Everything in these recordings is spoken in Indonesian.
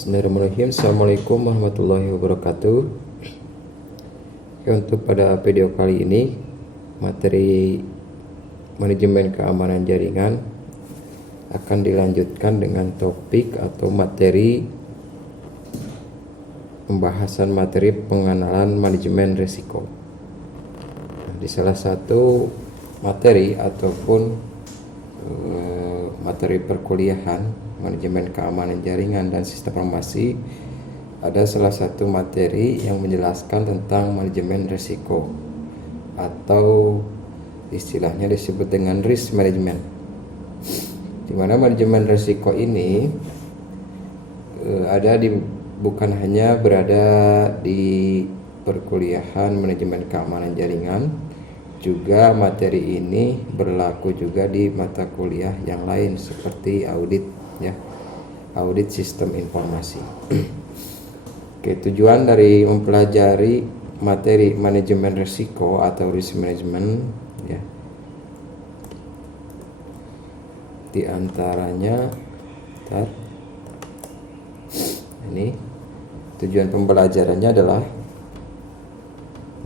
Bismillahirrahmanirrahim. Assalamualaikum warahmatullahi wabarakatuh. Oke, untuk pada video kali ini materi manajemen keamanan jaringan akan dilanjutkan dengan topik atau materi pembahasan materi pengenalan manajemen risiko. Di salah satu materi ataupun materi perkuliahan manajemen keamanan jaringan dan sistem informasi, ada salah satu materi yang menjelaskan tentang manajemen risiko atau istilahnya disebut dengan risk management, di mana manajemen risiko ini bukan hanya berada di perkuliahan manajemen keamanan jaringan, juga materi ini berlaku juga di mata kuliah yang lain seperti audit sistem informasi. Oke, tujuan dari mempelajari materi manajemen risiko atau risk management di antaranya ini tujuan pembelajarannya adalah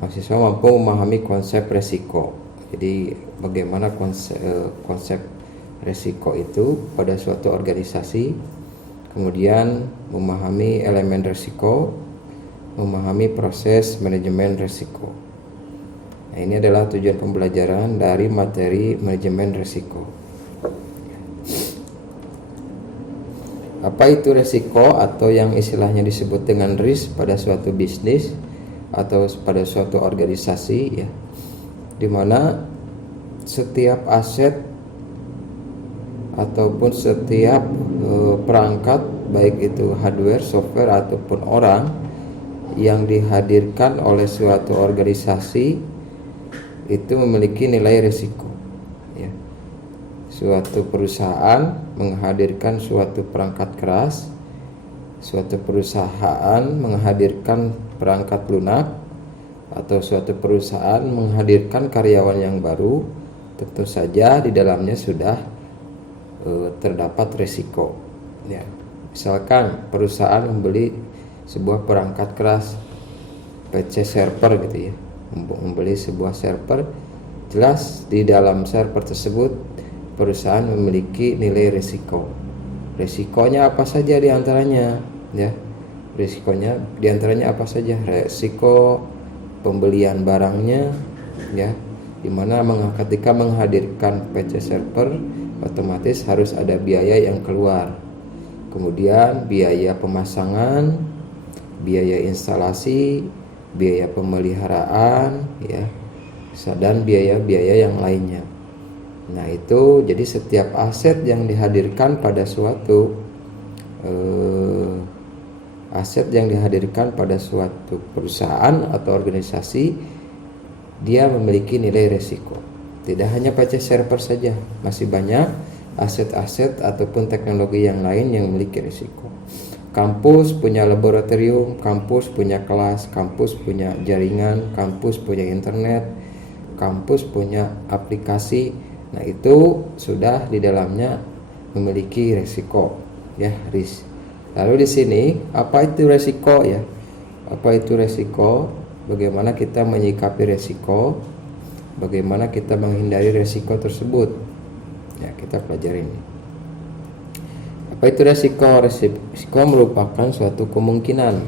mahasiswa mampu memahami konsep risiko. Jadi bagaimana konsep risiko itu pada suatu organisasi, kemudian memahami elemen risiko, memahami proses manajemen risiko. Nah, ini adalah tujuan pembelajaran dari materi manajemen risiko. Apa itu risiko atau yang istilahnya disebut dengan risk pada suatu bisnis atau pada suatu organisasi, di mana setiap aset ataupun setiap perangkat, baik itu hardware, software ataupun orang yang dihadirkan oleh suatu organisasi itu memiliki nilai risiko. Suatu perusahaan menghadirkan suatu perangkat keras, suatu perusahaan menghadirkan perangkat lunak, atau suatu perusahaan menghadirkan karyawan yang baru, tentu saja di dalamnya sudah terdapat risiko. Misalkan perusahaan membeli sebuah perangkat keras PC server membeli sebuah server, jelas di dalam server tersebut perusahaan memiliki nilai risiko. Risikonya apa saja diantaranya? Risikonya diantaranya apa saja? Risiko pembelian barangnya, dimana ketika menghadirkan PC server otomatis harus ada biaya yang keluar, kemudian biaya pemasangan, biaya instalasi, biaya pemeliharaan, dan biaya-biaya yang lainnya. Nah, itu jadi setiap aset yang dihadirkan pada suatu perusahaan atau organisasi, dia memiliki nilai risiko. Tidak hanya PC server saja, masih banyak aset-aset ataupun teknologi yang lain yang memiliki risiko. Kampus punya laboratorium, kampus punya kelas, kampus punya jaringan, kampus punya internet, kampus punya aplikasi. Nah, itu sudah di dalamnya memiliki risiko, risk. Lalu di sini apa itu risiko, Apa itu risiko? Bagaimana kita menyikapi risiko? Bagaimana kita menghindari risiko tersebut? Kita pelajari ini. Apa itu risiko? Risiko merupakan suatu kemungkinan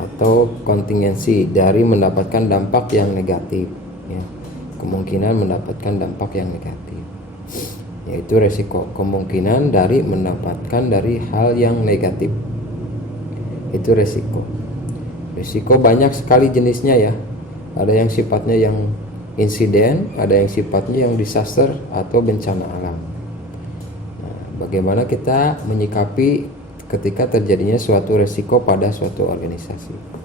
atau kontingensi dari mendapatkan dampak yang negatif. Kemungkinan mendapatkan dampak yang negatif, yaitu risiko. Kemungkinan dari mendapatkan dari hal yang negatif, itu risiko. Risiko banyak sekali jenisnya, Ada yang sifatnya yang insiden, ada yang sifatnya yang disaster atau bencana alam. Nah, bagaimana kita menyikapi ketika terjadinya suatu risiko pada suatu organisasi?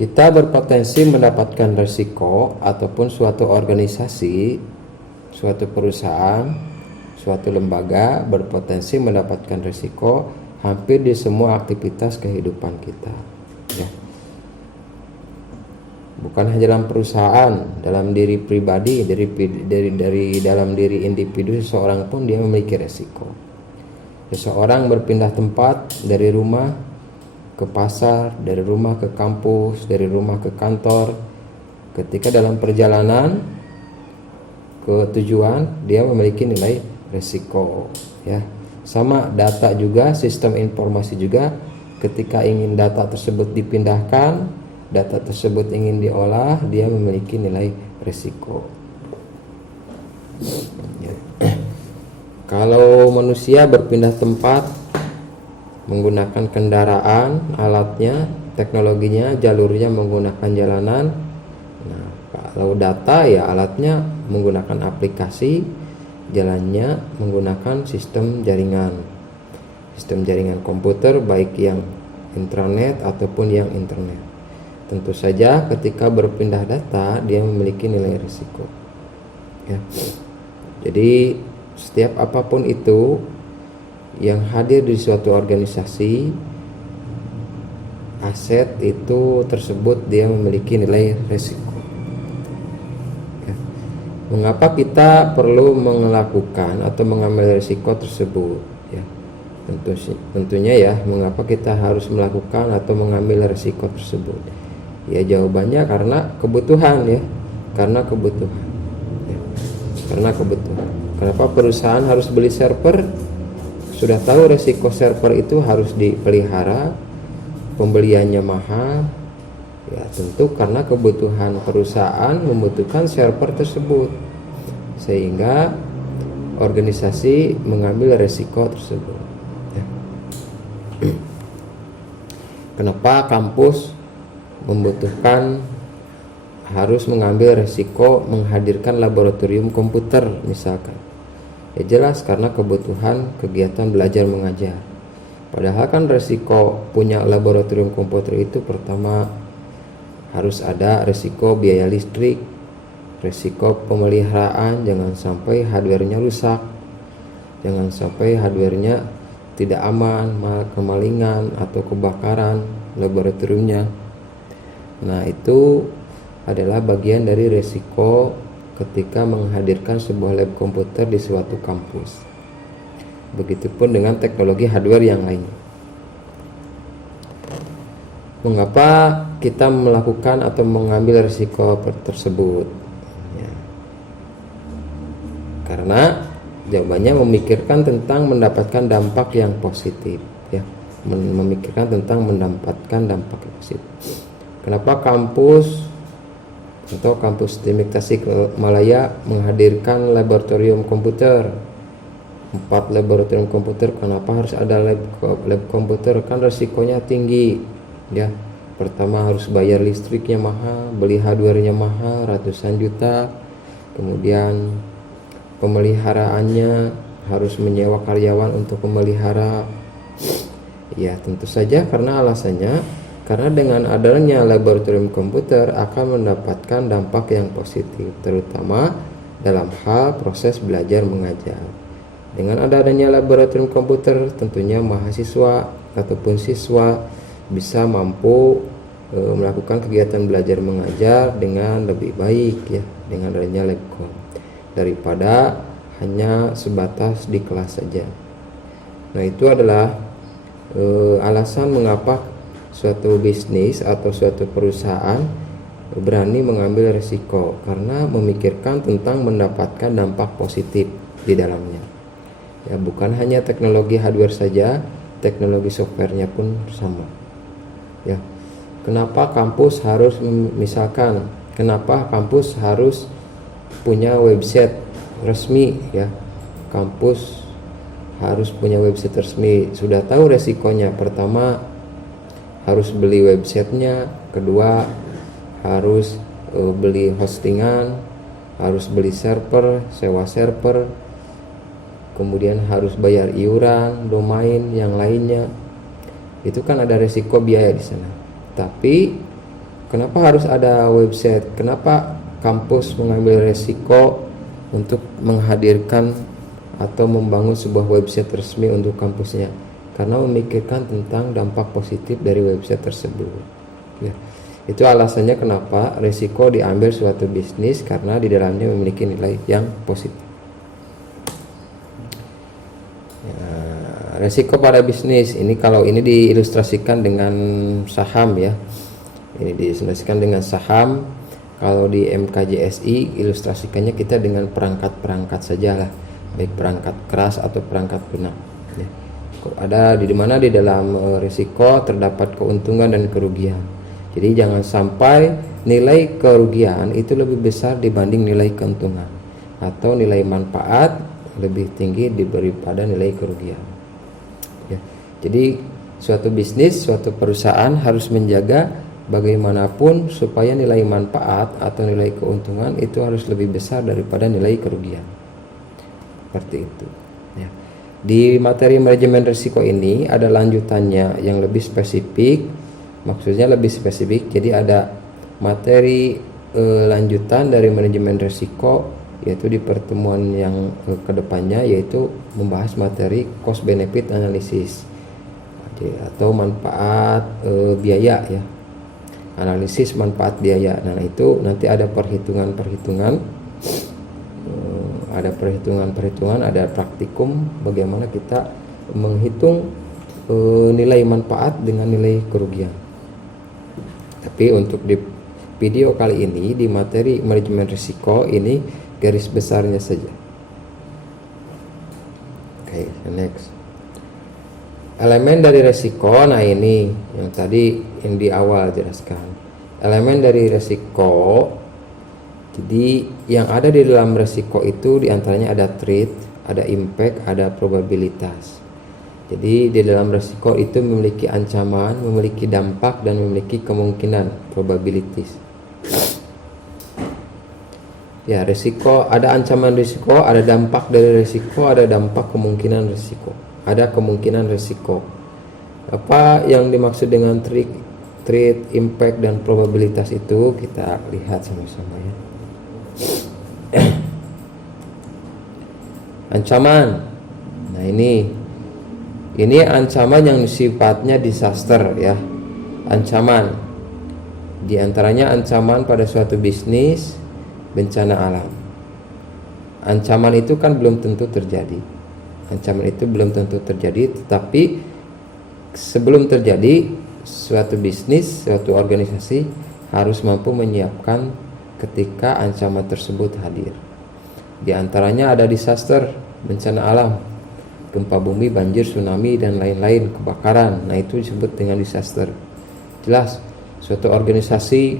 Kita berpotensi mendapatkan risiko ataupun suatu organisasi, suatu perusahaan, suatu lembaga berpotensi mendapatkan risiko hampir di semua aktivitas kehidupan kita. Bukan hanya dalam perusahaan, dalam diri pribadi, dari dalam diri individu seseorang pun dia memiliki resiko. Seseorang berpindah tempat dari rumah ke pasar, dari rumah ke kampus, dari rumah ke kantor. Ketika dalam perjalanan ke tujuan, dia memiliki nilai resiko, ya. Sama data juga, sistem informasi juga, ketika ingin data tersebut dipindahkan, data tersebut ingin diolah, dia memiliki nilai resiko. Ya. Kalau manusia berpindah tempat menggunakan kendaraan, alatnya, teknologinya, jalurnya menggunakan jalanan. Nah, kalau data ya alatnya menggunakan aplikasi, jalannya menggunakan sistem jaringan. Sistem jaringan komputer baik yang intranet ataupun yang internet. Tentu saja ketika berpindah data dia memiliki nilai risiko. Ya. Jadi setiap apapun itu yang hadir di suatu organisasi, aset itu tersebut dia memiliki nilai risiko. Ya. Mengapa kita perlu melakukan atau mengambil risiko tersebut? Ya. Tentunya ya, mengapa kita harus melakukan atau mengambil risiko tersebut? Ya jawabannya karena kebutuhan, ya. Karena kebutuhan. Ya. Karena kebutuhan. Kenapa perusahaan harus beli server? Sudah tahu resiko server itu harus dipelihara, pembeliannya mahal. Ya tentu karena kebutuhan perusahaan membutuhkan server tersebut, sehingga organisasi mengambil resiko tersebut. Ya. Kenapa kampus membutuhkan harus mengambil resiko menghadirkan laboratorium komputer misalkan? Ya jelas karena kebutuhan kegiatan belajar mengajar. Padahal kan resiko punya laboratorium komputer itu pertama harus ada resiko biaya listrik, resiko pemeliharaan, jangan sampai hardware-nya rusak, jangan sampai hardware-nya tidak aman, kemalingan atau kebakaran laboratoriumnya. Nah itu adalah bagian dari resiko ketika menghadirkan sebuah lab komputer di suatu kampus. Begitupun dengan teknologi hardware yang lainnya. Mengapa kita melakukan atau mengambil risiko tersebut? Ya. Karena jawabannya memikirkan tentang mendapatkan dampak yang positif, ya. Memikirkan tentang mendapatkan dampak yang positif. Kenapa kampus atau kampus Teknik Tasikmalaya menghadirkan laboratorium komputer? 4 laboratorium komputer. Kenapa harus ada lab komputer? Kan resikonya tinggi, ya. Pertama harus bayar listriknya mahal, beli hardware-nya mahal ratusan juta, kemudian pemeliharaannya harus menyewa karyawan untuk memelihara. Ya tentu saja karena alasannya karena dengan adanya laboratorium komputer akan mendapatkan dampak yang positif, terutama dalam hal proses belajar mengajar. Dengan adanya laboratorium komputer, tentunya mahasiswa ataupun siswa bisa mampu melakukan kegiatan belajar mengajar dengan lebih baik, ya, dengan adanya labcom, daripada hanya sebatas di kelas saja. Nah itu adalah alasan mengapa suatu bisnis atau suatu perusahaan berani mengambil risiko, karena memikirkan tentang mendapatkan dampak positif di dalamnya. Ya, bukan hanya teknologi hardware saja, teknologi softwarenya pun sama. Ya. Kenapa kampus harus kenapa kampus harus punya website resmi, ya? Kampus harus punya website resmi. Sudah tahu resikonya. Pertama harus beli websitenya, kedua harus beli hostingan, harus beli server, sewa server, kemudian harus bayar iuran, domain, yang lainnya. Itu kan ada resiko biaya di sana. Tapi kenapa harus ada website? Kenapa kampus mengambil resiko untuk menghadirkan atau membangun sebuah website resmi untuk kampusnya? Karena memikirkan tentang dampak positif dari website tersebut, ya. Itu alasannya kenapa risiko diambil suatu bisnis, karena di dalamnya memiliki nilai yang positif. Ya, Resiko pada bisnis ini, kalau ini diilustrasikan dengan saham ya. Ini diilustrasikan dengan saham. Kalau di MKJSI ilustrasikannya kita dengan perangkat-perangkat saja lah, baik perangkat keras atau perangkat lunak. Ya. Ada di mana di dalam risiko terdapat keuntungan dan kerugian. Jadi jangan sampai nilai kerugian itu lebih besar dibanding nilai keuntungan, atau nilai manfaat lebih tinggi daripada nilai kerugian. Ya. Jadi suatu bisnis, suatu perusahaan harus menjaga bagaimanapun supaya nilai manfaat atau nilai keuntungan itu harus lebih besar daripada nilai kerugian. Seperti itu. Ya. Di materi manajemen risiko ini ada lanjutannya yang lebih spesifik, maksudnya lebih spesifik. Jadi ada materi lanjutan dari manajemen risiko, yaitu di pertemuan yang kedepannya, yaitu membahas materi cost benefit analysis atau manfaat biaya ya. Analisis manfaat biaya. Nah, itu nanti ada perhitungan-perhitungan, ada praktikum bagaimana kita menghitung nilai manfaat dengan nilai kerugian. Tapi untuk di video kali ini di materi manajemen risiko ini garis besarnya saja. Oke, next. Elemen dari resiko, nah ini yang tadi yang di awal jelaskan. Elemen dari resiko, jadi yang ada di dalam resiko itu diantaranya ada threat, ada impact, ada probabilitas. Jadi di dalam resiko itu memiliki ancaman, memiliki dampak, dan memiliki kemungkinan, probabilities. Ya, resiko, ada ancaman risiko, ada dampak dari risiko, ada dampak kemungkinan risiko. Ada kemungkinan risiko. Apa yang dimaksud dengan threat, impact, dan probabilitas itu kita lihat sama-sama ya. Ancaman. Nah, ini ancaman yang sifatnya disaster ya. Ancaman. Di antaranya ancaman pada suatu bisnis, bencana alam. Ancaman itu kan belum tentu terjadi. Ancaman itu belum tentu terjadi, tetapi sebelum terjadi, suatu bisnis, suatu organisasi harus mampu menyiapkan ketika ancaman tersebut hadir. Di antaranya ada disaster, bencana alam, gempa bumi, banjir, tsunami, dan lain-lain, kebakaran. Nah, itu disebut dengan disaster. Jelas, suatu organisasi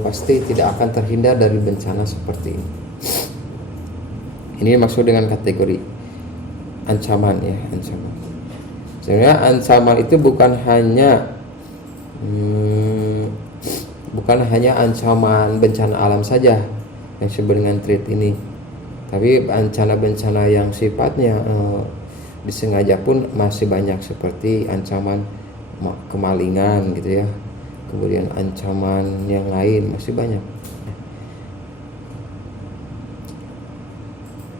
pasti tidak akan terhindar dari bencana seperti ini. Ini maksud dengan kategori ancaman ya, ancaman. Sebenarnya ancaman itu bukan hanya ancaman bencana alam saja yang disebut dengan threat ini, tapi bencana-bencana yang sifatnya disengaja pun masih banyak, seperti ancaman kemalingan gitu ya. Kemudian ancaman yang lain masih banyak.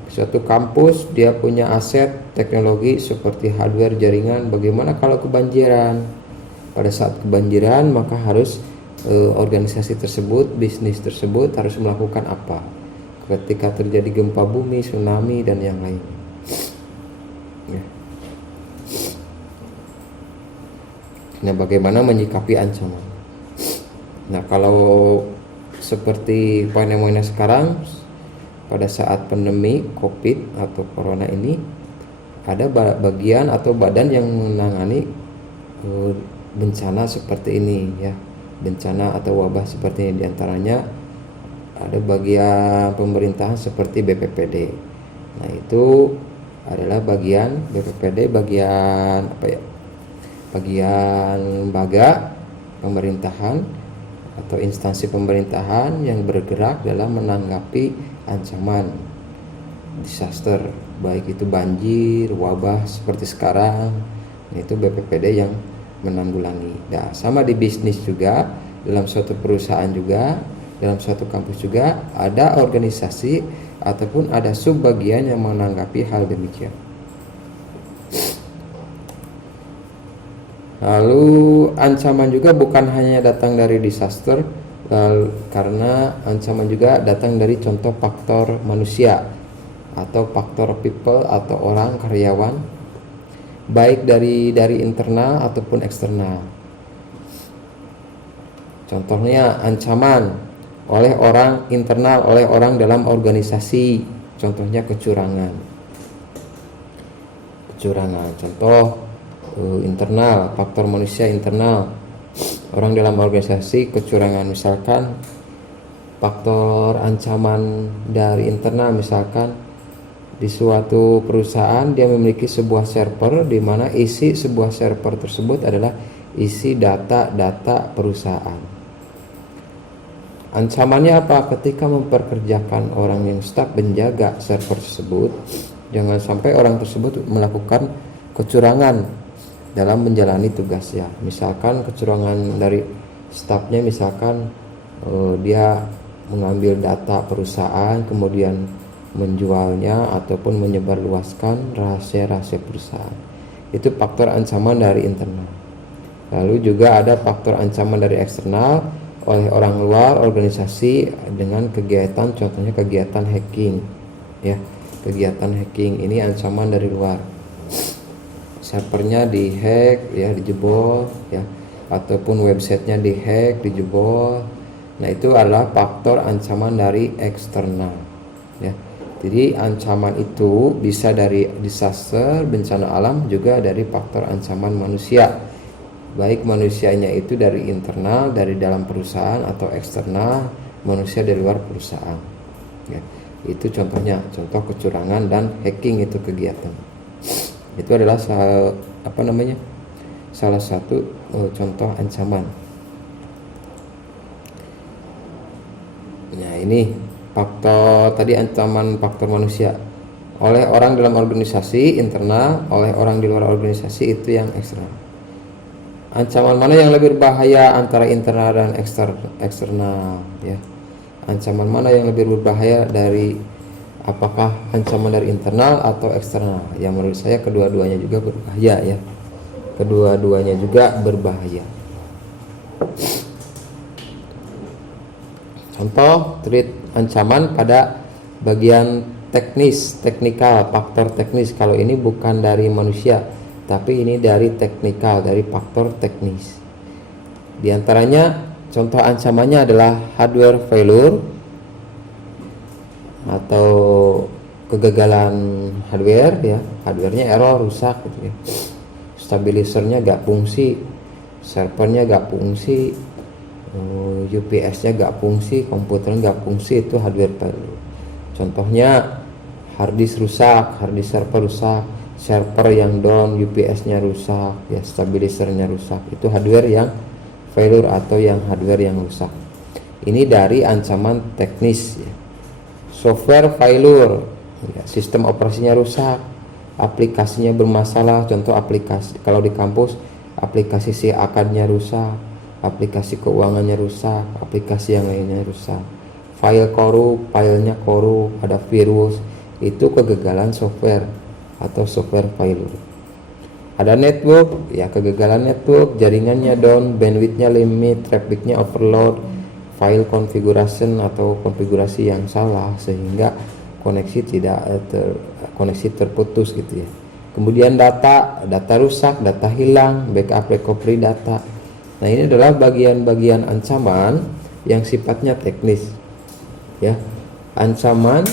Suatu kampus dia punya aset teknologi seperti hardware, jaringan. Bagaimana kalau kebanjiran? Pada saat kebanjiran maka harus organisasi tersebut, bisnis tersebut harus melakukan apa? Ketika terjadi gempa bumi, tsunami, dan yang lain. Ya. Nah, bagaimana menyikapi ancaman? Nah, kalau seperti fenomena sekarang pada saat pandemi COVID atau Corona ini, ada bagian atau badan yang menangani bencana seperti ini ya, bencana atau wabah seperti ini. Diantaranya ada bagian pemerintahan seperti BPPD. Nah, itu adalah bagian BPPD, bagian apa ya? Bagian lembaga pemerintahan atau instansi pemerintahan yang bergerak dalam menanggapi ancaman disaster, baik itu banjir, wabah seperti sekarang. Itu BPPD yang menanggulangi. Nah, sama di bisnis juga, dalam suatu perusahaan juga, dalam suatu kampus juga ada organisasi ataupun ada subbagian yang menanggapi hal demikian. Lalu ancaman juga bukan hanya datang dari disaster, karena ancaman juga datang dari contoh faktor manusia atau faktor people atau orang karyawan, baik dari internal ataupun eksternal. Contohnya ancaman oleh orang internal, oleh orang dalam organisasi, contohnya kecurangan. Contoh internal, faktor manusia internal, orang dalam organisasi, kecurangan. Misalkan faktor ancaman dari internal, misalkan di suatu perusahaan dia memiliki sebuah server di mana isi sebuah server tersebut adalah isi data perusahaan. Ancamannya apa? Ketika memperkerjakan orang yang staf menjaga server tersebut, jangan sampai orang tersebut melakukan kecurangan dalam menjalani tugasnya. Misalkan kecurangan dari stafnya, misalkan dia mengambil data perusahaan kemudian menjualnya ataupun menyebarluaskan rahasia-rahasia perusahaan. Itu faktor ancaman dari internal. Lalu juga ada faktor ancaman dari eksternal oleh orang luar organisasi dengan kegiatan, contohnya kegiatan hacking, ya. Kegiatan hacking ini ancaman dari luar. Servernya dihack, ya, dijebol, ya, ataupun websitenya dihack, dijebol. Nah, itu adalah faktor ancaman dari eksternal, ya. Jadi ancaman itu bisa dari disaster, bencana alam, juga dari faktor ancaman manusia. Baik manusianya itu dari internal, dari dalam perusahaan, atau eksternal, manusia dari luar perusahaan. Ya, itu contohnya, contoh kecurangan dan hacking itu kegiatan. Itu adalah salah satu contoh ancaman. Nah, ini faktor tadi, ancaman faktor manusia oleh orang dalam organisasi internal, oleh orang di luar organisasi itu yang eksternal. Ancaman mana yang lebih berbahaya antara internal dan eksternal, ya? Ancaman mana yang lebih berbahaya, dari apakah ancaman dari internal atau eksternal? Yang menurut saya kedua-duanya juga berbahaya, ya. Kedua-duanya juga berbahaya. Contoh treat ancaman pada bagian teknikal, faktor teknis. Kalau ini bukan dari manusia, tapi ini dari teknikal, dari faktor teknis. Di antaranya contoh ancamannya adalah hardware failure atau kegagalan hardware, ya. Hardwarenya error, rusak gitu, ya. Stabilizernya gak fungsi, servernya gak fungsi, UPS-nya gak fungsi, komputernya gak fungsi, itu hardware failure. Contohnya harddisk rusak, harddisk server rusak, server yang down, UPS-nya rusak, ya, stabilizernya rusak, itu hardware yang failure atau yang hardware yang rusak. Ini dari ancaman teknis, ya. Software failure, ya, sistem operasinya rusak, aplikasinya bermasalah. Contoh aplikasi, kalau di kampus aplikasi si akadnya rusak, aplikasi keuangannya rusak, aplikasi yang lainnya rusak, file korup, filenya korup, ada virus, itu kegagalan software atau software failure. Ada network, ya, kegagalan network, jaringannya down, bandwidthnya limit, trafficnya overload, file configuration atau konfigurasi yang salah sehingga koneksi terputus gitu, ya. Kemudian data rusak, data hilang, backup recovery data. Nah, ini adalah bagian-bagian ancaman yang sifatnya teknis, ya. Ancaman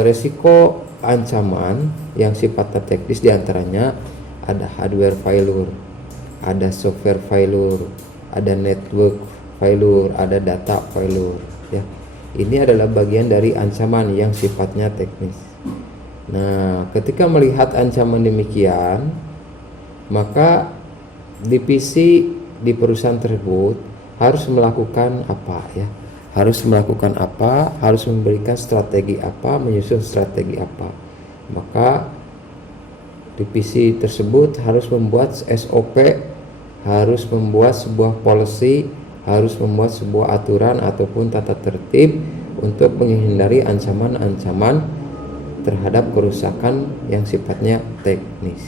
resiko ancaman yang sifatnya teknis diantaranya ada hardware failure, ada software failure, ada network failure, ada data failure, ya. Ini adalah bagian dari ancaman yang sifatnya teknis. Nah, ketika melihat ancaman demikian, maka divisi di perusahaan tersebut harus melakukan apa, ya? Harus melakukan apa? Harus memberikan strategi apa? Menyusun strategi apa? Maka divisi tersebut harus membuat SOP, harus membuat sebuah policy, harus membuat sebuah aturan ataupun tata tertib untuk menghindari ancaman-ancaman terhadap kerusakan yang sifatnya teknis,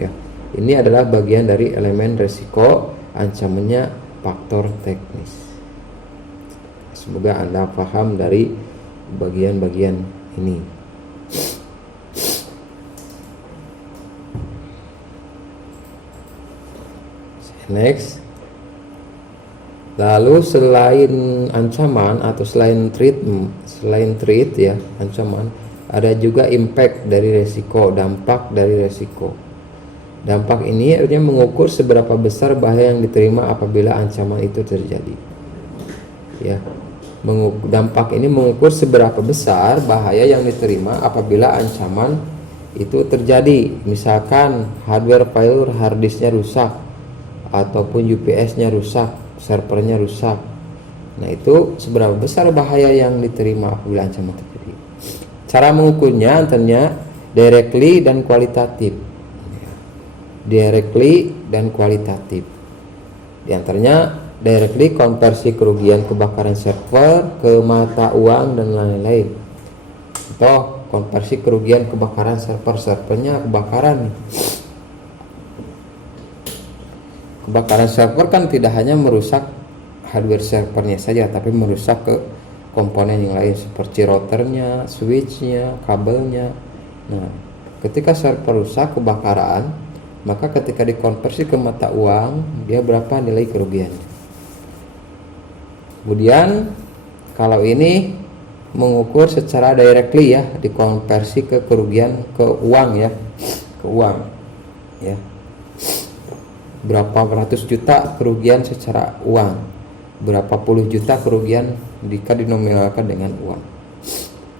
ya. Ini adalah bagian dari elemen resiko ancamannya faktor teknis. Semoga Anda paham dari bagian-bagian ini. Next. Lalu selain ancaman atau selain threat ya, ancaman, ada juga impact dari resiko, dampak dari resiko. Dampak ini artinya mengukur seberapa besar bahaya yang diterima apabila ancaman itu terjadi. Ya. Dampak ini mengukur seberapa besar bahaya yang diterima apabila ancaman itu terjadi. Misalkan hardware failure, hard disknya rusak, ataupun UPS-nya rusak, servernya rusak. Nah, itu seberapa besar bahaya yang diterima apabila ancaman terjadi. Cara mengukurnya antara directly dan kualitatif. Directly dan kualitatif. Di antaranya directly konversi kerugian kebakaran server ke mata uang dan lain-lain. Atau konversi kerugian kebakaran servernya kebakaran. Kebakaran server kan tidak hanya merusak hardware servernya saja, tapi merusak ke komponen yang lain seperti routernya, switchnya, kabelnya. Nah, ketika server rusak kebakaran, maka ketika dikonversi ke mata uang, dia berapa nilai kerugiannya. Kemudian kalau ini mengukur secara directly ya, dikonversi ke kerugian ke uang ya, ke uang ya. Berapa ratus juta kerugian secara uang, berapa puluh juta kerugian jika dinominalkan dengan uang.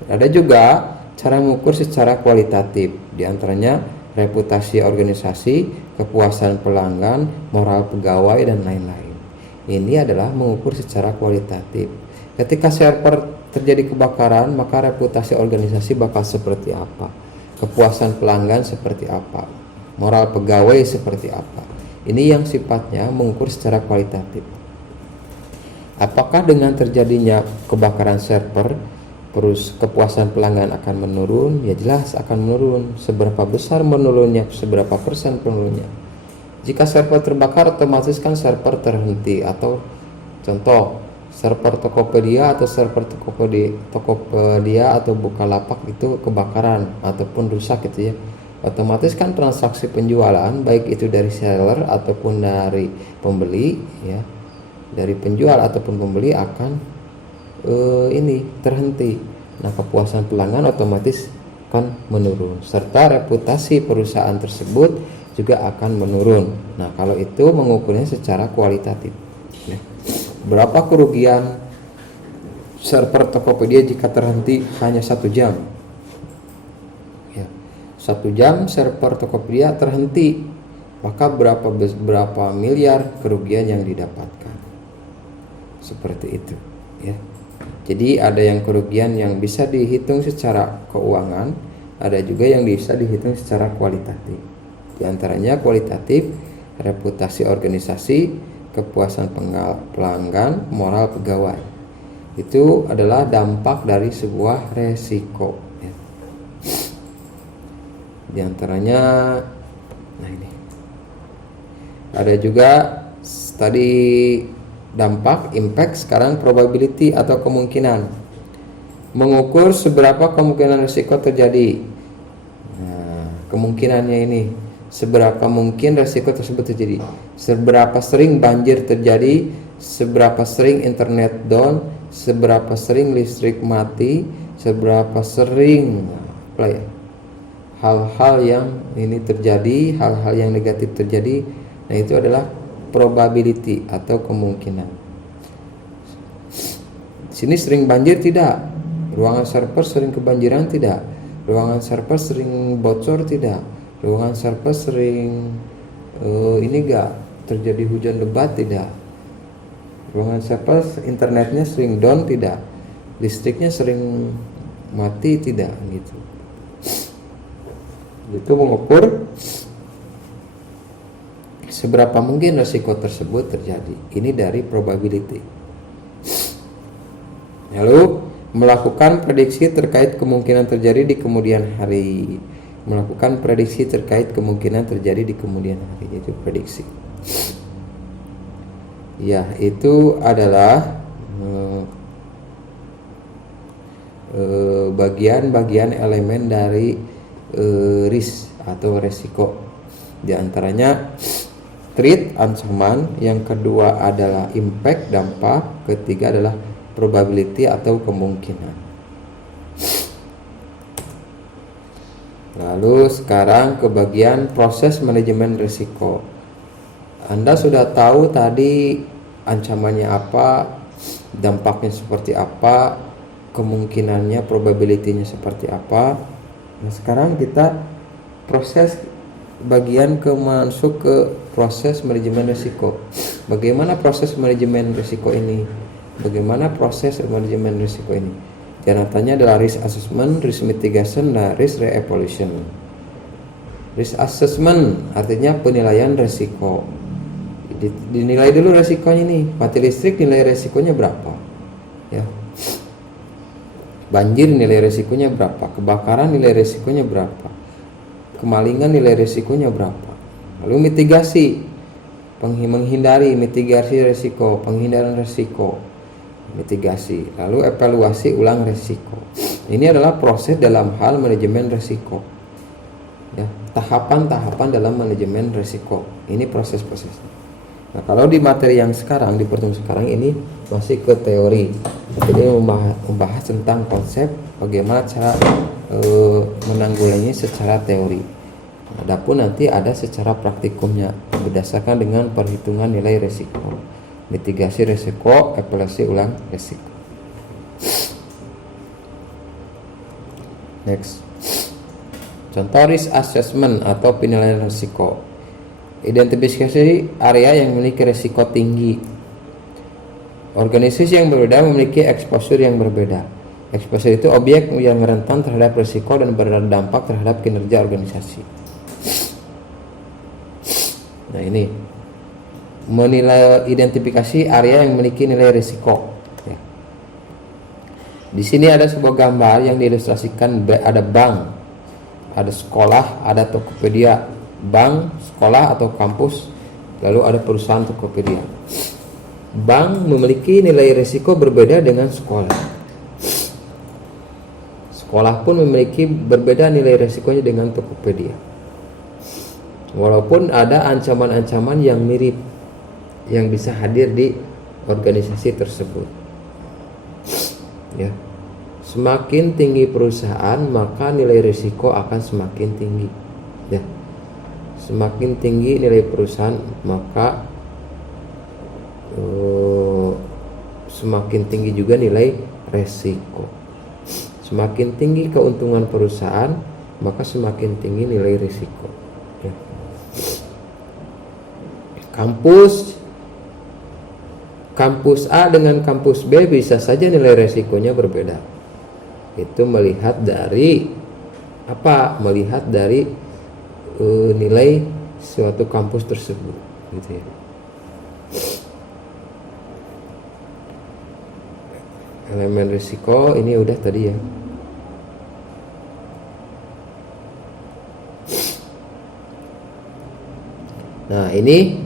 Ada juga cara mengukur secara kualitatif, diantaranya reputasi organisasi, kepuasan pelanggan, moral pegawai, dan lain-lain. Ini adalah mengukur secara kualitatif. Ketika server terjadi kebakaran, maka reputasi organisasi bakal seperti apa, kepuasan pelanggan seperti apa, moral pegawai seperti apa. Ini yang sifatnya mengukur secara kualitatif. Apakah dengan terjadinya kebakaran server, terus kepuasan pelanggan akan menurun? Ya jelas akan menurun. Seberapa besar menurunnya? Seberapa persen menurunnya? Jika server terbakar, otomatis kan server terhenti. Atau contoh, server Tokopedia atau server Tokopedia atau Bukalapak itu kebakaran ataupun rusak gitu ya. Otomatis kan transaksi penjualan baik itu dari seller ataupun dari pembeli ya, dari penjual ataupun pembeli akan ini terhenti. Nah, kepuasan pelanggan otomatis akan menurun serta reputasi perusahaan tersebut juga akan menurun. Nah, kalau itu mengukurnya secara kualitatif ya. Berapa kerugian server Tokopedia jika terhenti hanya 1 jam? 1 jam server Tokopedia terhenti, maka berapa miliar kerugian yang didapatkan. Seperti itu ya. Jadi ada yang kerugian yang bisa dihitung secara keuangan, ada juga yang bisa dihitung secara kualitatif. Di antaranya kualitatif, reputasi organisasi, kepuasan pelanggan, moral pegawai. Itu adalah dampak dari sebuah resiko. Di antaranya, nah ini ada juga tadi dampak, impact, sekarang probability atau kemungkinan. Mengukur seberapa kemungkinan risiko terjadi. Nah, kemungkinannya ini seberapa mungkin risiko tersebut terjadi, seberapa sering banjir terjadi, seberapa sering internet down, seberapa sering listrik mati, seberapa sering hal-hal yang ini terjadi, hal-hal yang negatif terjadi. Nah, itu adalah probability atau kemungkinan. Sini sering banjir tidak? Ruangan server sering kebanjiran tidak? Ruangan server sering bocor tidak? Ruangan server sering ini enggak terjadi hujan lebat tidak? Ruangan server internetnya sering down tidak? Listriknya sering mati tidak? Gitu. Itu mengukur seberapa mungkin risiko tersebut terjadi. Ini dari probability. Lalu melakukan prediksi terkait kemungkinan terjadi di kemudian hari. Melakukan prediksi terkait kemungkinan terjadi di kemudian hari, itu prediksi. Ya, itu adalah bagian-bagian elemen dari risk atau resiko. Di antaranya threat, ancaman, yang kedua adalah impact, dampak, ketiga adalah probability atau kemungkinan. Lalu sekarang ke bagian proses manajemen risiko. Anda sudah tahu tadi ancamannya apa, dampaknya seperti apa, kemungkinannya, probability-nya seperti apa. Nah, sekarang kita proses bagian masuk ke proses manajemen risiko. Bagaimana proses manajemen risiko ini? Bagaimana proses manajemen risiko ini? Jawabannya adalah risk assessment, risk mitigation, dan risk re-evaluation. Risk assessment artinya penilaian risiko. Dinilai dulu risikonya nih. Mati listrik nilai risikonya berapa? Ya. Banjir nilai risikonya berapa? Kebakaran nilai risikonya berapa? Kemalingan nilai risikonya berapa? Lalu mitigasi, menghindari, mitigasi risiko, penghindaran risiko, mitigasi. Lalu evaluasi ulang risiko. Ini adalah proses dalam hal manajemen risiko. Ya, tahapan-tahapan dalam manajemen risiko. Ini proses-prosesnya. Nah, kalau di materi yang sekarang, di pertemuan sekarang ini masih ke teori. Jadi membahas tentang konsep bagaimana cara menanggulangi secara teori. Adapun nanti ada secara praktikumnya berdasarkan dengan perhitungan nilai risiko, mitigasi risiko, evaluasi ulang risiko. Next. Contoh risk assessment atau penilaian risiko. Identifikasi area yang memiliki risiko tinggi. Organisasi yang berbeda memiliki exposure yang berbeda. Exposure itu objek yang rentan terhadap risiko dan berdampak terhadap kinerja organisasi. Nah, ini menilai identifikasi area yang memiliki nilai risiko. Ya. Di sini ada sebuah gambar yang diilustrasikan, ada bank, ada sekolah, ada Tokopedia. Bank, sekolah atau kampus, lalu ada perusahaan Tokopedia. Bank memiliki nilai risiko berbeda dengan sekolah. Sekolah pun memiliki berbeda nilai risikonya dengan Tokopedia. Walaupun ada ancaman-ancaman yang mirip yang bisa hadir di organisasi tersebut. Ya. Semakin tinggi perusahaan, maka nilai risiko akan semakin tinggi. Ya. Semakin tinggi nilai perusahaan, maka semakin tinggi juga nilai risiko. Semakin tinggi keuntungan perusahaan, maka semakin tinggi nilai risiko. Ya. Kampus A dengan kampus B bisa saja nilai risikonya berbeda. Itu melihat dari apa? Melihat dari nilai suatu kampus tersebut, gitu ya. Elemen risiko ini udah tadi ya. Nah, ini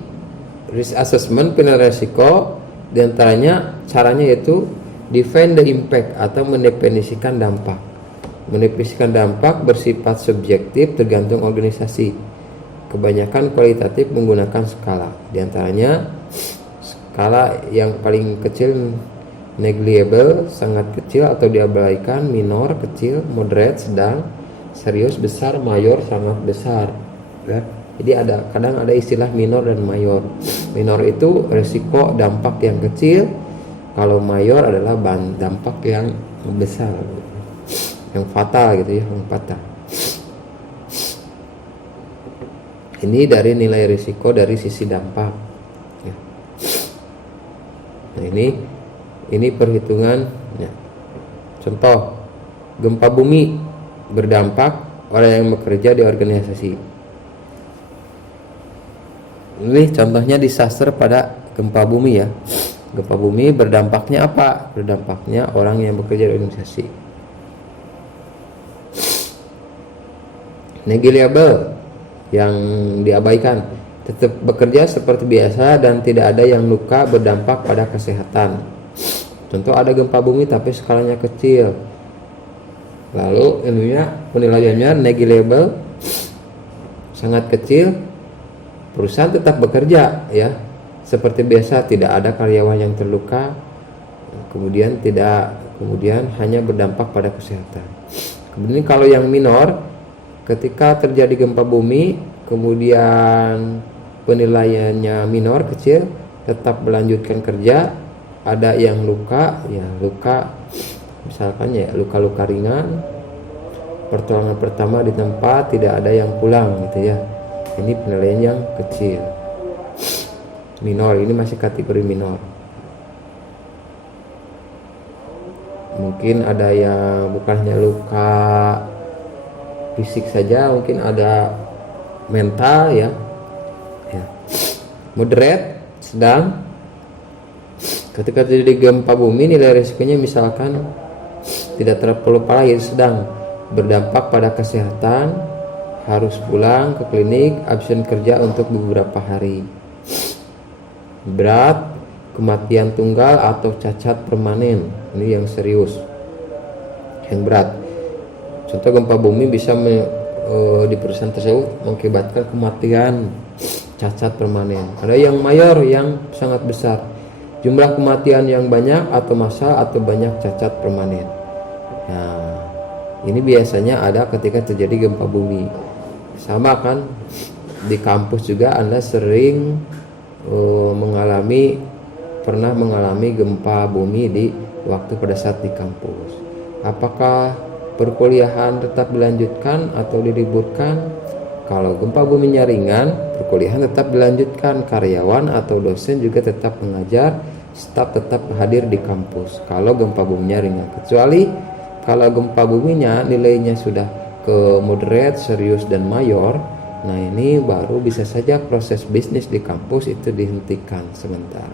risk assessment penilaian risiko, diantaranya caranya yaitu define the impact atau mendefinisikan dampak. Mendefinisikan dampak bersifat subjektif tergantung organisasi. Kebanyakan kualitatif menggunakan skala. Diantaranya skala yang paling kecil negligible, sangat kecil atau diabaikan, minor, kecil, moderate, sedang, serius, besar, mayor, sangat besar. Ya. Jadi kadang ada istilah minor dan mayor. Minor itu risiko dampak yang kecil, kalau mayor adalah dampak yang besar, yang fatal gitu ya, yang fatal. Ini dari nilai risiko dari sisi dampak. Ya. Nah, ini perhitungan. Ya. Contoh, gempa bumi berdampak orang yang bekerja di organisasi. Ini contohnya disaster pada gempa bumi ya. Gempa bumi berdampaknya apa? Berdampaknya orang yang bekerja di organisasi. Negligible, yang diabaikan, tetap bekerja seperti biasa dan tidak ada yang luka, berdampak pada kesehatan. Contoh, ada gempa bumi tapi skalanya kecil. Lalu penilaiannya negligible, sangat kecil, perusahaan tetap bekerja ya seperti biasa, tidak ada karyawan yang terluka, kemudian hanya berdampak pada kesehatan. Kemudian kalau yang minor, ketika terjadi gempa bumi kemudian penilaiannya minor, kecil, tetap melanjutkan kerja. Ada yang luka, ya luka misalkan ya luka-luka ringan, pertolongan pertama di tempat, tidak ada yang pulang gitu ya. Ini penilaian yang kecil, minor, ini masih kategori minor. Mungkin ada yang bukan hanya luka fisik saja, mungkin ada mental ya. Moderate, sedang. Ketika terjadi gempa bumi, nilai risikonya misalkan tidak terlalu parah, sedang, berdampak pada kesehatan, harus pulang ke klinik, absen kerja untuk beberapa hari. Berat, kematian tunggal atau cacat permanen, ini yang serius, yang berat. Contoh gempa bumi bisa di perusahaan tersebut mengakibatkan kematian, cacat permanen. Ada yang mayor, yang sangat besar, jumlah kematian yang banyak atau massal atau banyak cacat permanen. Nah, ini biasanya ada ketika terjadi gempa bumi. Sama kan di kampus juga Anda sering pernah mengalami gempa bumi di waktu pada saat di kampus. Apakah perkuliahan tetap dilanjutkan atau diliburkan? Kalau gempa buminya ringan, perkuliahan tetap dilanjutkan, karyawan atau dosen juga tetap mengajar, staf tetap hadir di kampus kalau gempa buminya ringan. Kecuali kalau gempa buminya nilainya sudah ke moderate, serius, dan mayor, nah ini baru bisa saja proses bisnis di kampus itu dihentikan sementara.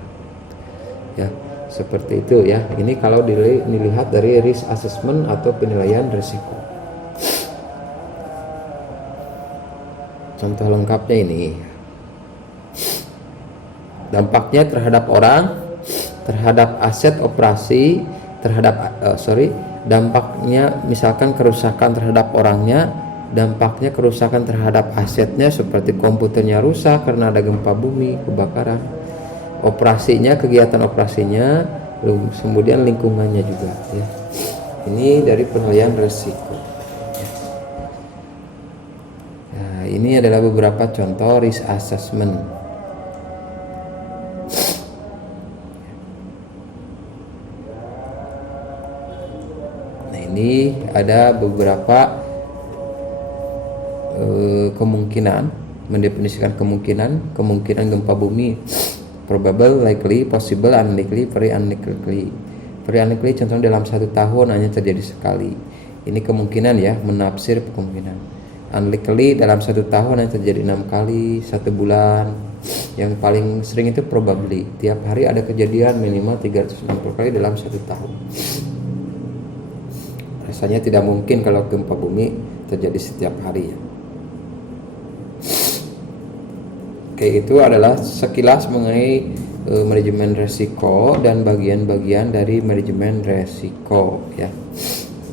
Ya, seperti itu ya. Ini kalau dilihat dari risk assessment atau penilaian risiko. Contoh lengkapnya ini, dampaknya terhadap orang, terhadap aset operasi, dampaknya misalkan kerusakan terhadap orangnya, dampaknya kerusakan terhadap asetnya seperti komputernya rusak karena ada gempa bumi, kebakaran, operasinya, kegiatan operasinya, kemudian lingkungannya juga ya. Ini dari penilaian risiko. Ini adalah beberapa contoh risk assessment. Nah, ini ada beberapa kemungkinan, mendefinisikan kemungkinan gempa bumi: probable, likely, possible, unlikely, very unlikely. Very unlikely contohnya dalam 1 tahun hanya terjadi sekali. Ini kemungkinan ya, menafsir kemungkinan. Unlikely dalam 1 tahun yang terjadi 6 kali 1 bulan. Yang paling sering itu probably, tiap hari ada kejadian minimal 360 kali dalam 1 tahun. Rasanya tidak mungkin kalau gempa bumi terjadi setiap hari ya. Oke, itu adalah sekilas mengenai manajemen resiko dan bagian-bagian dari manajemen resiko ya.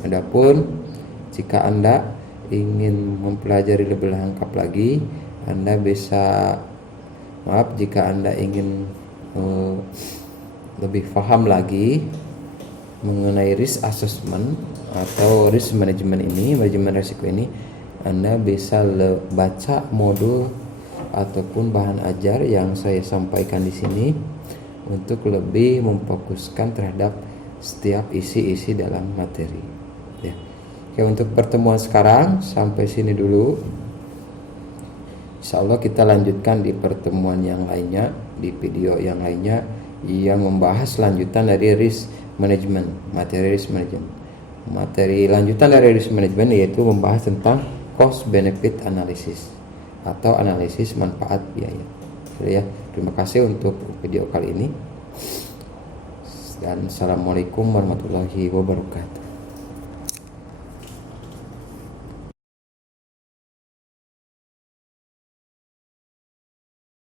Adapun jika Anda ingin mempelajari lebih lengkap lagi, Anda bisa, jika Anda ingin lebih paham lagi mengenai risk assessment atau risk management ini, manajemen risiko ini, Anda bisa baca modul ataupun bahan ajar yang saya sampaikan di sini untuk lebih memfokuskan terhadap setiap isi-isi dalam materi ya. Oke, untuk pertemuan sekarang sampai sini dulu. Insya Allah kita lanjutkan di pertemuan yang lainnya, di video yang lainnya yang membahas lanjutan dari risk management, materi risk management. Materi lanjutan dari risk management yaitu membahas tentang cost benefit analysis atau analisis manfaat biaya. Ya, terima kasih untuk video kali ini. Dan assalamualaikum warahmatullahi wabarakatuh.